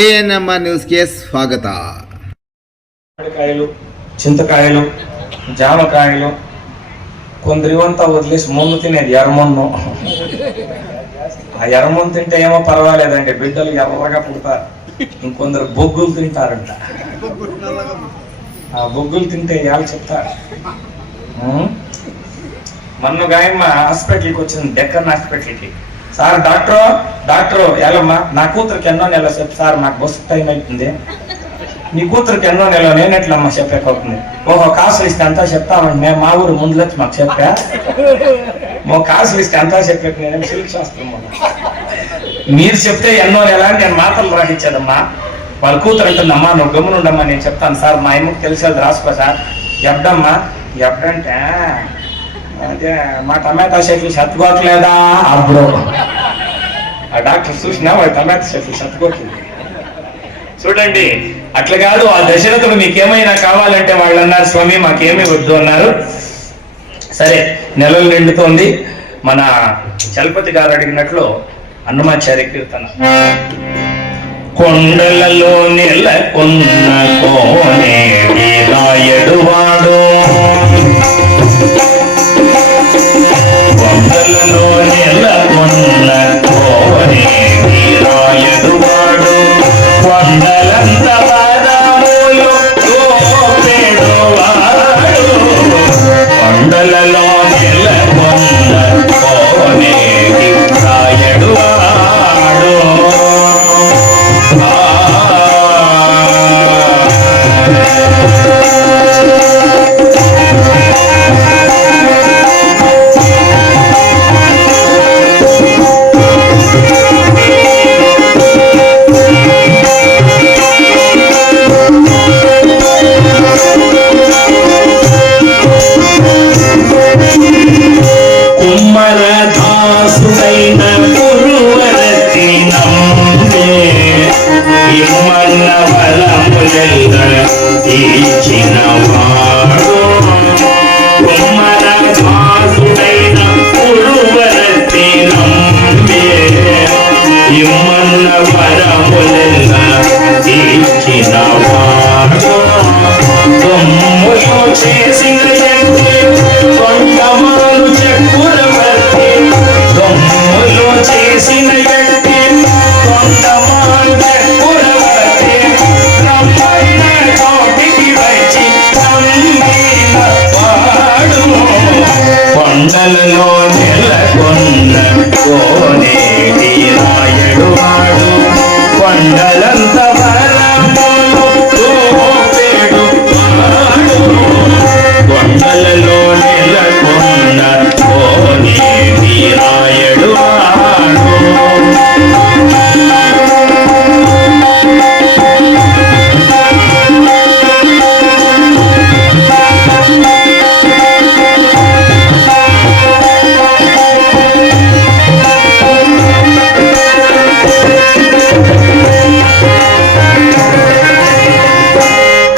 ANMR న్యూస్ಗೆ స్వాగత. కాయలు, చింతకాయలు, జామకాయలు కొందరివంతా వదిలేసి మొన్ను తినేది ఎర్రమొన్ను. ఆ ఎర్రమొన్ను తింటే ఏమో పర్వాలేదండి, బిడ్డలు ఎర్రగా పుడతారు. ఇంకొందరు బొగ్గులు తింటారంట. ఆ బొగ్గులు తింటే వాళ్ళు చెప్తారు. మొన్న గాయమ్మ హాస్పిటల్కి వచ్చింది, డెక్కన్ హాస్పిటల్కి. సార్ డాక్టర్ ఎలమ్మా, నా కూతురికి ఎన్నో నెల చెప్పు సార్, నాకు బస్సు టైం అవుతుంది. నీ కూతురికి ఎన్నో నెల నేనెట్లమ్మా చెప్పేకపోతుంది. ఓహో కాసులు ఇస్తే అంతా చెప్తామండి, మేము మా ఊరు ముందులొచ్చి మాకు చెప్పా. కాసులు ఇస్తే అంతా చెప్పాక నేనేం సిల్క్ శాస్త్రం మీరు చెప్తే ఎన్నో నెల అని నేను మాటలు రాసిచ్చేదమ్మా. వాళ్ళ కూతురు అంటుందమ్మా, నువ్వు గమ్మునుండమ్మా, నేను చెప్తాను సార్, మా అమ్మకి తెలిసేది రాసుకో సార్. ఎప్పుడమ్మా ఎప్పుడంటే అదే మా టమాటా చెట్లు సత్తుకోవట్లేదా అప్పుడు. ఆ డాక్టర్ చూసినా వాడు టమాటా చెట్లు సత్తుకోవట్లేదు. చూడండి, అట్లా కాదు. ఆ దశరథుడు మీకేమైనా కావాలంటే వాళ్ళు అన్నారు, స్వామి మాకేమీ వద్దు అన్నారు. సరే, నెలలు నిండుతోంది. మన చలపతి గారు అడిగినట్లు అన్నమాచార్య కీర్తన. కొండలలో నెలకొన్న కోనేటి రాయడువాడు, కొండలలో నెలకొన్న కోనేటి రాయడువాడు, కొండలంత వరములు చూపెడువాడు, కొండలలో నెలకొన్న కోనేటి రాయడువాడు. కుమ్మరదాసుడైన గురువరతి నమ్మే ఇమ్మన్న వరములెల్ల ఇచ్చినవాడు, కుమ్మరదాసుడైన గురువరతి నమ్మే ఇమ్మన్న వరములెల్ల ఇచ్చినవాడు, దొమ్ములు చేసిన కొండమాలు చక్కురవర్తి, దొమ్ములు చేసిన వ్యక్తి కొండమాలు చక్కురవర్తి, రమ్మన్న కోటికి వచ్చి నమ్మిన వాడు, కొండలలో నెలకొన్న కోనేటి రాయడువాడు, కొండలంత వరములు చూపెడువాడు, కొండలలో నెలకొన్న కోనేటి రాయడువాడు.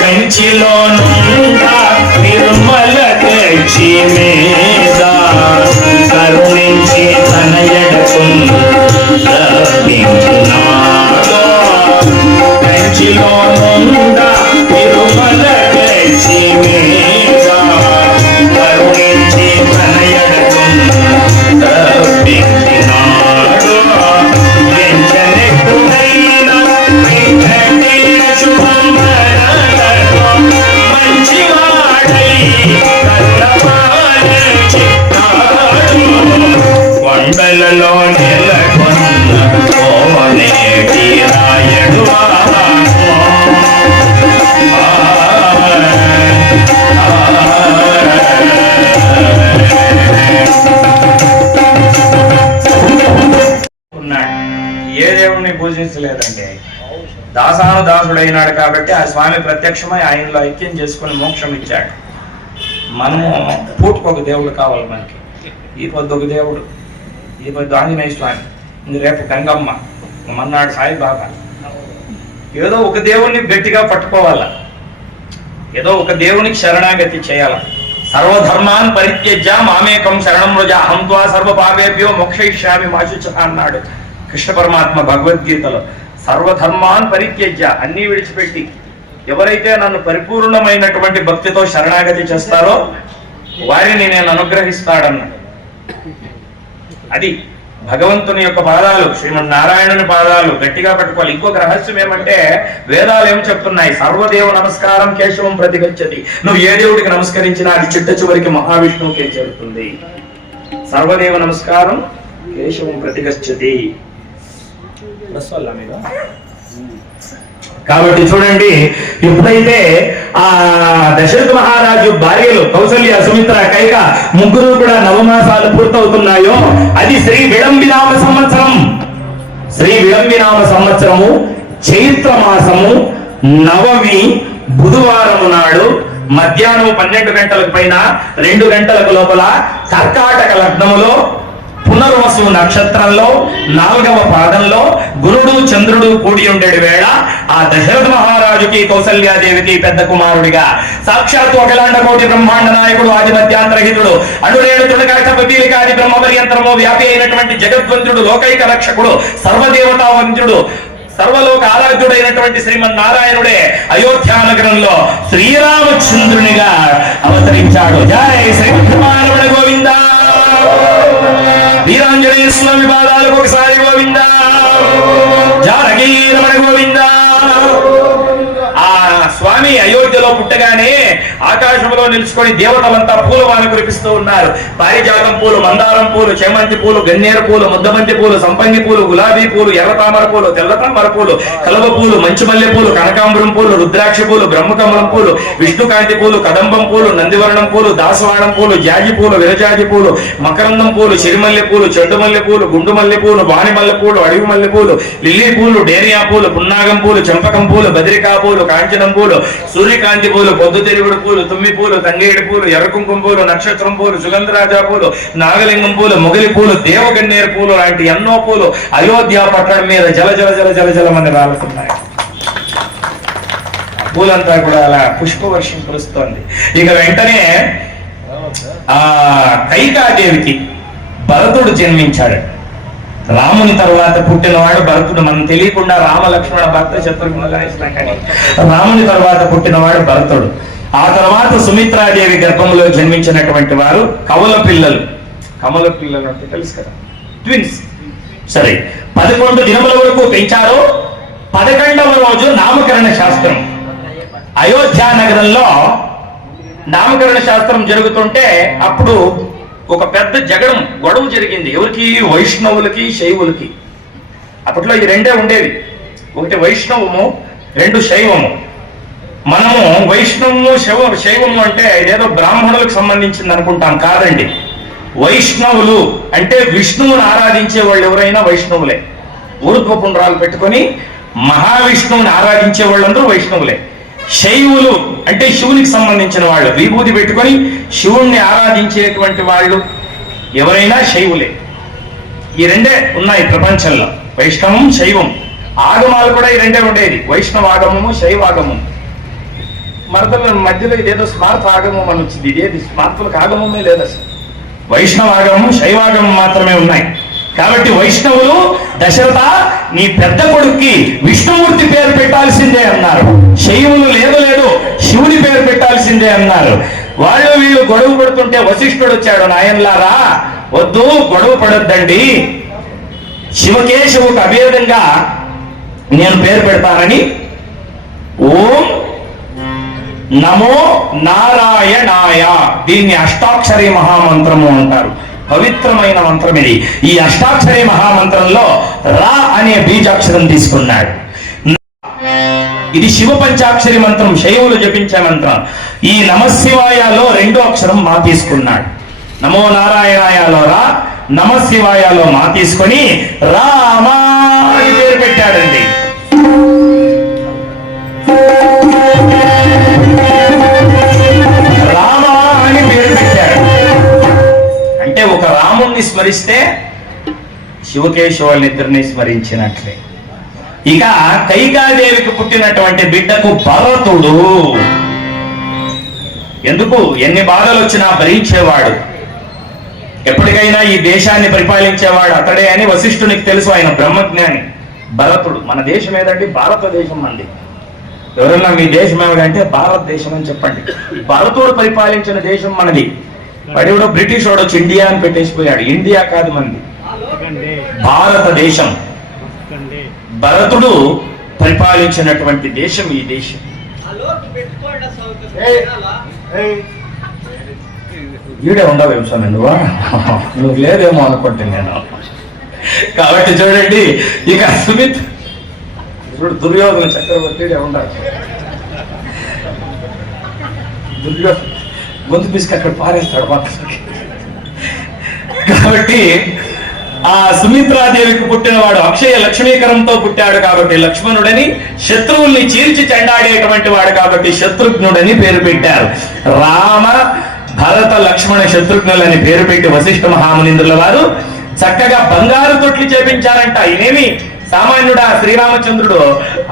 కంచిలో నుండా నిర్మల కక్షి మీద కరుణించి తన ఎడకుంటున్నాడు, కంచిలో నుండా నిర్మల కక్షి మీద కరుణించి తన ఎడకుంటున్నాడు, వెంచనెక్కుడైన కొండలలో నెలకొన్న కోనేటి రాయడువాడు. ఏ దేవుణ్ణి పూజించలేదండి, దాసాను దాసుడైనాడు కాబట్టి ఆ స్వామి ప్రత్యక్షమై ఆయనలో ఐక్యం చేసుకుని మోక్షం ఇచ్చాడు. మనము పూటకొక దేవుడు కావాలి మనకి. ఈ పొద్దు ఒక దేవుడు, ఈ పొద్దు ఆంజనేయ స్వామి, రేపు గంగమ్మ, మన్నాడు సాయిబాబా. ఏదో ఒక దేవుణ్ణి గట్టిగా పట్టుకోవాలా, ఏదో ఒక దేవునికి శరణాగతి చేయాల. సర్వధర్మాన్ పరిత్యజ్య మామేకం శరణం వ్రజ అహం త్వా సర్వ పాపేభ్యో మోక్షయిష్యామి మా శుచః అన్నాడు కృష్ణ పరమాత్మ భగవద్గీతలో. సర్వధర్మాన్ పరిత్యజ్య, అన్ని విడిచిపెట్టి ఎవరైతే నన్ను పరిపూర్ణమైనటువంటి భక్తితో శరణాగతి చేస్తారో వారిని నేను అనుగ్రహిస్తాడన్నాడు. అది భగవంతుని యొక్క పాదాలు, శ్రీమన్నారాయణుని పాదాలు గట్టిగా పట్టుకోవాలి. ఇంకొక రహస్యం ఏమంటే, వేదాలు ఏం చెప్తున్నాయి? సర్వదేవ నమస్కారం కేశవం ప్రతిగచ్చతి. నువ్వు ఏ దేవుడికి నమస్కరించినా అది చిట్ట చివరికి మహావిష్ణువుకే చేరుతుంది. సర్వదేవ నమస్కారం కేశవం ప్రతిగచ్చతి. కాబట్టి చూడండి, ఎప్పుడైతే ఆ దశరథ మహారాజు భార్యలు కౌసల్య, సుమిత్ర, కైక ముగ్గురు కూడా నవమాసాలు పూర్తవుతున్నాయో అది శ్రీ విళంబినామ సంవత్సరం. శ్రీ విళంబినామ సంవత్సరము చైత్ర మాసము నవమి బుధవారము నాడు మధ్యాహ్నం 12 గంటలకు పైన 2 గంటలకు లోపల కర్కాటక లగ్నములో పునర్వసు నక్షత్రంలో 4వ పాదంలో గురుడు చంద్రుడు కూడి ఉండేడు వేళ ఆ దశరథ మహారాజుకి కౌసల్యాదేవికి పెద్ద కుమారుడిగా సాక్షాత్తు అఖిలాండ కోటి బ్రహ్మాండ నాయకుడు ఆదిమధ్యాంతరహితుడు అణురేణు తృణకాశపీలికాది బ్రహ్మపర్యంతరము వ్యాపి అయినటువంటి జగద్వంతుడు లోకైక రక్షకుడు సర్వదేవతావంతుడు సర్వలోక ఆరాధ్యుడైనటువంటి శ్రీమన్నారాయణుడే అయోధ్యా నగరంలో శ్రీరామచంద్రునిగా అవతరించాడు. జై శ్రీకృష్ణ గోవింద. వీరాంజనేయ స్వామి పాదాలకు ఒకసారి గోవింద. జానకీ రమణ గోవింద. ఆ స్వామి అయోధ్యలో పుట్టగానే ఆకాశంలో నిలుచుకొని దేవతలంతా పూలవాన కురిపిస్తూ ఉన్నారు. పారిజాతం పూలు, మందారం పూలు, చేమంతి పూలు, గన్నేరు పూలు, ముద్దమంతి పూలు, సంపంగి పూలు, గులాబీ పూలు, ఎర్ర తామర పూలు, తెల్ల తామర పూలు, కలవ పూలు, మంచుమల్లె పూలు, కనకాంబరం పూలు, రుద్రాక్ష పూలు, బ్రహ్మకమలం పూలు, విష్ణుకాంతి పూలు, కదంబం పూలు, నందివర్ణం పూలు, దాసవాణం పూలు, జాజి పూలు, విరజాజి పూలు, మకరందం పూలు, సిరిమల్లె పూలు, చెండు మల్లె పూలు, గుండు మల్లె పూలు, వాణి మల్లె పూలు, అడవి మల్లె పూలు, లిల్లీ పూలు, డేరియా పూలు, పున్నాగం పూలు, చెంపకం పూలు, బద్రికా పూలు, కాంచనం పూలు, సూర్యకాంతి పూలు, పొద్దుతిరుగుడు పూలు, తుమ్మి పూలు, తంగేడు పూలు, ఎర్రకుంకుమ పూలు, నక్షత్రం పూలు, సుగంధరాజా పూలు, నాగలింగం పూలు, మొగలి పూలు, దేవగన్నేరు పూలు లాంటి ఎన్నో పూలు అయోధ్య పట్టణం మీద జల జల జల జల జలమని రాలుతున్నాయి. పూలంతా కూడా అలా పుష్పవర్షం కురుస్తోంది. ఇక వెంటనే ఆ కైకాదేవికి భరతుడు జన్మించాడు. రాముని తరువాత పుట్టినవాడు భరతుడు. మనం తెలియకుండా రామ లక్ష్మణ భర్త శత్రుఘ్నులుగా ఇస్తాం, కానీ రాముని తరువాత పుట్టినవాడు భరతుడు. ఆ తర్వాత సుమిత్రాదేవి గర్భంలో జన్మించినటువంటి వారు కవల పిల్లలు. కమల పిల్లలు అంటే తెలుసు కదా, ట్విన్స్. సరే, 11 దినముల వరకు పెంచారు. 11వ రోజు నామకరణ శాస్త్రం. అయోధ్యా నగరంలో నామకరణ శాస్త్రం జరుగుతుంటే అప్పుడు ఒక పెద్ద గొడవ జరిగింది. ఎవరికి? వైష్ణవులకి, శైవులకి. అప్పట్లో ఈ రెండే ఉండేవి, ఒకటి వైష్ణవము, 2 శైవము. మనము వైష్ణవము శైవము అంటే ఇదేదో బ్రాహ్మణులకు సంబంధించింది అనుకుంటాం. కాదండి. వైష్ణవులు అంటే విష్ణువుని ఆరాధించే వాళ్ళు ఎవరైనా వైష్ణవులే. ఊర్ధ్వపుండ్రాలు పెట్టుకొని మహావిష్ణువుని ఆరాధించే వాళ్ళందరూ వైష్ణవులే. శైవులు అంటే శివునికి సంబంధించిన వాళ్ళు, విభూతి పెట్టుకొని శివుణ్ణి ఆరాధించేటువంటి వాళ్ళు ఎవరైనా శైవులే. ఈ రెండే ఉన్నాయి ప్రపంచంలో, వైష్ణవం, శైవం. ఆగమాలు కూడా ఈ రెండే ఉండేది, వైష్ణవాగమము, శైవాగమము. మరదల మధ్యలో ఇదేదో స్మార్త ఆగమం అని వచ్చింది. ఇదేది స్మార్తులకు ఆగమమే లేదు అసలు. వైష్ణవాగమం, శైవాగమం మాత్రమే ఉన్నాయి. కాబట్టి వైష్ణవులు దశరథ నీ పెద్ద కొడుక్కి విష్ణుమూర్తి పేరు పెట్టాల్సిందే అన్నారు. శైవులు లేదు శివుని పేరు పెట్టాల్సిందే అన్నారు. వాళ్ళు వీళ్ళు గొడవ పడుతుంటే వశిష్ఠుడు వచ్చాడు. నాయనలారా, వద్దు, గొడవ పడొద్దండి, శివకేశవుకు అభేదంగా నేను పేరు పెడతానని ఓం నమో నారాయణాయ, దీన్ని అష్టాక్షరి మహామంత్రము అంటారు. పవిత్రమైన మంత్రం ఇది. ఈ అష్టాక్షరి మహామంత్రంలో రా అనే బీజాక్షరం తీసుకున్నాడు. ఇది శివ పంచాక్షరి మంత్రం, శైవులు జపించే మంత్రం. ఈ నమశివాయలో 2వ అక్షరం మా తీసుకున్నాడు. నమో నారాయణాయలో రా, నమశివాయలో మా తీసుకొని రామా అని పేరు పెట్టాడండి. రామా అని పేరు పెట్టాడు. అంటే ఒక రాముణ్ణి స్మరిస్తే శివకేశవులిద్దరిని స్మరించినట్లే. ఇక కైకాదేవికి పుట్టినటువంటి బిడ్డకు భరతుడు. ఎందుకు? ఎన్ని బాధలు వచ్చినా భరించేవాడు, ఎప్పటికైనా ఈ దేశాన్ని పరిపాలించేవాడు అతడే అని వశిష్ఠునికి తెలుసు. ఆయన బ్రహ్మజ్ఞాని. భరతుడు. మన దేశం ఏదండి? భారతదేశం మంది. ఎవరన్నా మీ దేశం ఏమిటంటే భారతదేశం అని చెప్పండి. భరతుడు పరిపాలించిన దేశం మనది. వాడెవడో బ్రిటిష్ వాడు వచ్చి ఇండియా అని పెట్టేసిపోయాడు. ఇండియా కాదు మనది, భారతదేశం. భరతుడు పరిపాలించినటువంటి దేశం ఈ దేశం. ఈడే ఉండవు వ్యవసాయం నువ్వు లేదేమో అనుకుంటాను నేను. కాబట్టి చూడండి, ఇక సుమిత్ ఇప్పుడు దుర్యోధన చక్రవర్తి ఉండాలి. దుర్యోధన గొంతు పిసికి అక్కడ పారేస్తాడు పక్కకి. కాబట్టి ఆ సుమిత్రాదేవికి పుట్టినవాడు అక్షయ లక్ష్మీకరంతో పుట్టాడు కాబట్టి లక్ష్మణుడని, శత్రువుల్ని చీల్చి చెండాడేటువంటి వాడు కాబట్టి శత్రుఘ్నుడని పేరు పెట్టారు. రామ భరత లక్ష్మణ శత్రుఘ్నులని పేరు పెట్టి వశిష్ఠ మహామునింద్రుల వారు చక్కగా బంగారు తొట్లు చేపించారంట. ఇదేమి సామాన్యుడా? శ్రీరామచంద్రుడు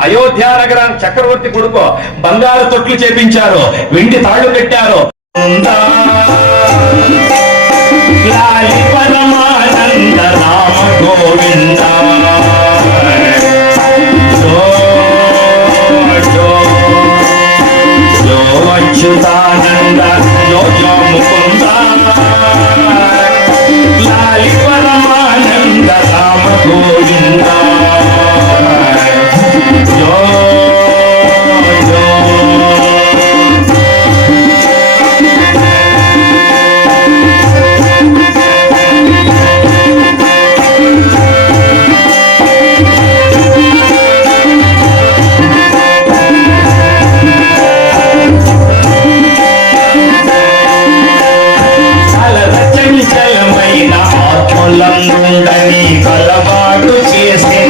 అయోధ్య నగరం చక్రవర్తి కొడుకు. బంగారు తొట్లు చేపించారు, వెండి తాళ్లు పెట్టారు. లాలి పరమానంద రామ గోవింద జో అచ్యుతానంద జో ముకుంద లాలి పరమానంద రామ గోవింద జో లందుండని కలవాటు చేసి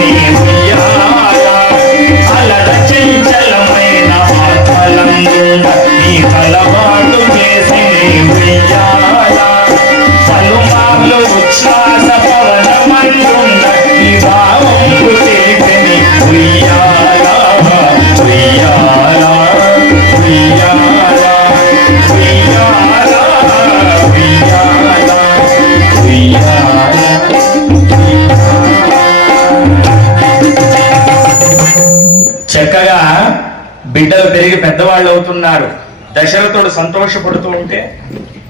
అలర చంచలమైన ఆత్మలందుండని కలవాటు చేసి పలుమార్లు ఉచ్ఛ్వాస పవనమందుండ ఈ భావంకు తెలిపిని ఉయ్యాల ఉయ్యాల ఉయ్యాల ఉయ్యాల ఉయ్యాల. చక్కగా బిడ్డలు పెరిగి పెద్దవాళ్ళు అవుతున్నారు. దశరథుడు సంతోషపడుతూ ఉంటే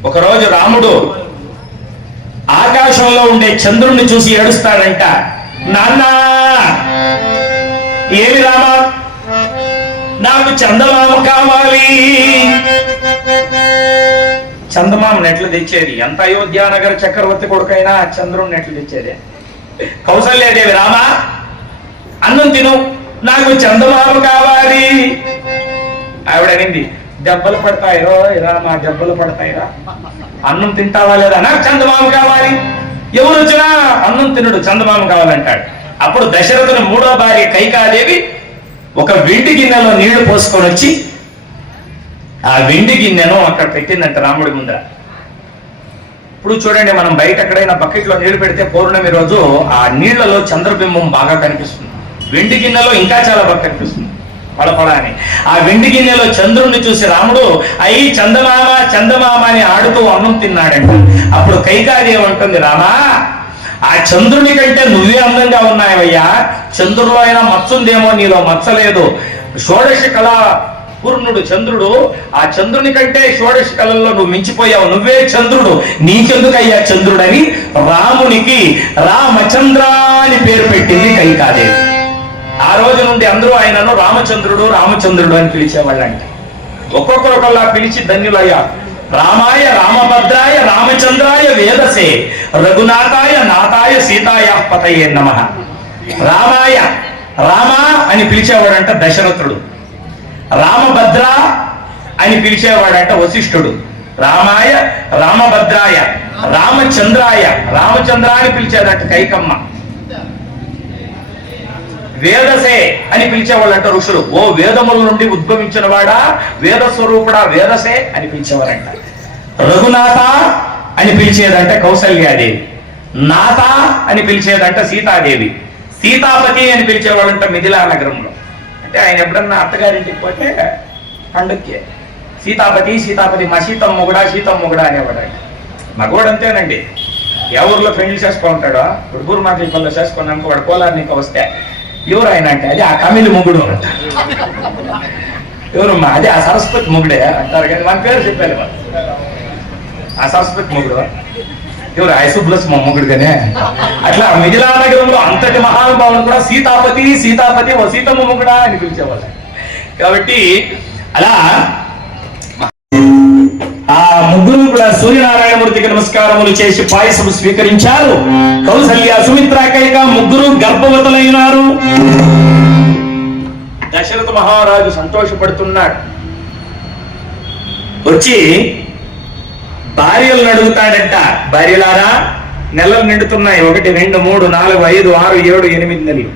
ఒకరోజు రాముడు ఆకాశంలో ఉండే చంద్రుణ్ణి చూసి ఏడుస్తాడంట. నాన్న, ఏమి రామా, నాకు చందమామ కావాలి. చందమామను ఎట్లా తెచ్చేది? ఎంత అయోధ్యానగర చక్రవర్తి కొడుకైనా చంద్రుణ్ణి ఎట్లా తెచ్చేది? కౌసల్యాదేవి, రామా అన్నం తిను, నాకు చందమామ కావాలి. ఆవిడ అనింది, దెబ్బలు పడతాయిరో రామా, దెబ్బలు పడతాయిరా, అన్నం తింటావా లేదా? నాకు చందమామ కావాలి. ఎవరు వచ్చినా అన్నం తినడు, చందమామ కావాలంటాడు. అప్పుడు దశరథుని మూడో భార్య కైకాదేవి ఒక వెండి గిన్నెలో నీళ్లు పోసుకొని వచ్చి ఆ వెండి గిన్నెను అక్కడ పెట్టిందంట రాముడి ముందర. ఇప్పుడు చూడండి, మనం బయట ఎక్కడైనా బకెట్లో నీళ్లు పెడితే పౌర్ణమి రోజు ఆ నీళ్లలో చంద్రబింబం బాగా కనిపిస్తుంది. వెండి గిన్నెలో ఇంకా చాలా బాగా కనిపిస్తుంది, పడపడ అని. ఆ వెండి గిన్నెలో చంద్రుణ్ణి చూసి రాముడు అయ్యి చందమామ చందమామ అని ఆడుతూ అన్నం తిన్నాడంట. అప్పుడు కైకాదేవి అంటుంది, రామా, ఆ చంద్రుని కంటే నువ్వే అందంగా ఉన్నాయవయ్యా. చంద్రుడిలో అయినా మచ్చుందేమో, నీలో మచ్చలేదు. షోడశ కళా పూర్ణుడు చంద్రుడు. ఆ చంద్రుని కంటే షోడశ కళల్లో నువ్వు మించిపోయావు, నువ్వే చంద్రుడు, నీకెందుకయ్యా చంద్రుడని రామునికి రామచంద్ర అని పేరు పెట్టింది కైకాదేవి. ఆ రోజు నుండి అందరూ ఆయనను రామచంద్రుడు రామచంద్రుడు అని పిలిచేవాళ్ళంట. ఒక్కొక్కరొకలా పిలిచి ధన్యులయ్యారు. రామాయ రామభద్రాయ రామచంద్రాయ వేదసే రఘునాథాయ నాథాయ సీతాయ పతయే నమః. రామాయ రామ అని పిలిచేవాడంట దశరథుడు. రామభద్ర అని పిలిచేవాడంట వశిష్ఠుడు. రామాయ రామభద్రాయ రామచంద్రాయ రామచంద్ర అని పిలిచేదంట కైకమ్మ. వేదసే అని పిలిచేవాళ్ళంట ఋషులు. ఓ వేదముల నుండి ఉద్భవించిన వాడా, వేద స్వరూపుడా వేదసే అని పిలిచేవారంట. రఘునాథ అని పిలిచేదంట కౌసల్యాదేవి. నాథ అని పిలిచేదంట సీతాదేవి. సీతాపతి అని పిలిచేవాళ్ళంట మిథిలా నగరంలో. అంటే ఆయన ఎప్పుడన్నా అత్తగారింటికి పోతే పండుగకి సీతాపతి సీతాపతి, మా సీతమ్మ మొగుడా సీతమ్మ మొగుడా అనేవాడంట. మగవాడు అంతేనండి, ఏ ఊర్లో పెళ్లి చేసుకుంటాడో ఇప్పుడు బూర్మాకి పనులు చేసుకున్నాక వాడు కోలార్నికి వస్తే ఎవరు ఆయన అంటే అది ఆ కమిలి మొగుడు అంట. ఎవరమ్మా? అదే ఆ సరస్వతి మొగుడే అంటారు కానీ మన పేరు చెప్పాలి వాళ్ళు. ఆ సరస్వతి మొగుడు ఎవరు? ఐసుబ్లస్ మా మొగుడు కానీ. అట్లా మిథిలా నగరంలో అంతటి మహానుభావులు కూడా సీతాపతి ఓ సీతమ్మ మొగుడా అని పిలిచేవాళ్ళు. కాబట్టి అలా ఆ ముగ్గురు కూడా సూర్యనారాయణమూర్తికి నమస్కారములు చేసి పాయసము స్వీకరించారు. కౌసల్య, సుమిత్ర, కైక ముగ్గురు గర్భవతులైనారు. దశరథ మహారాజు సంతోషపడుతున్నాడు. వచ్చి భార్యలను అడుగుతాడంట, భార్యలారా నెలలు నిండుతున్నాయి, 1, 2, 3, 4, 5, 6, 7, 8 నెలలు.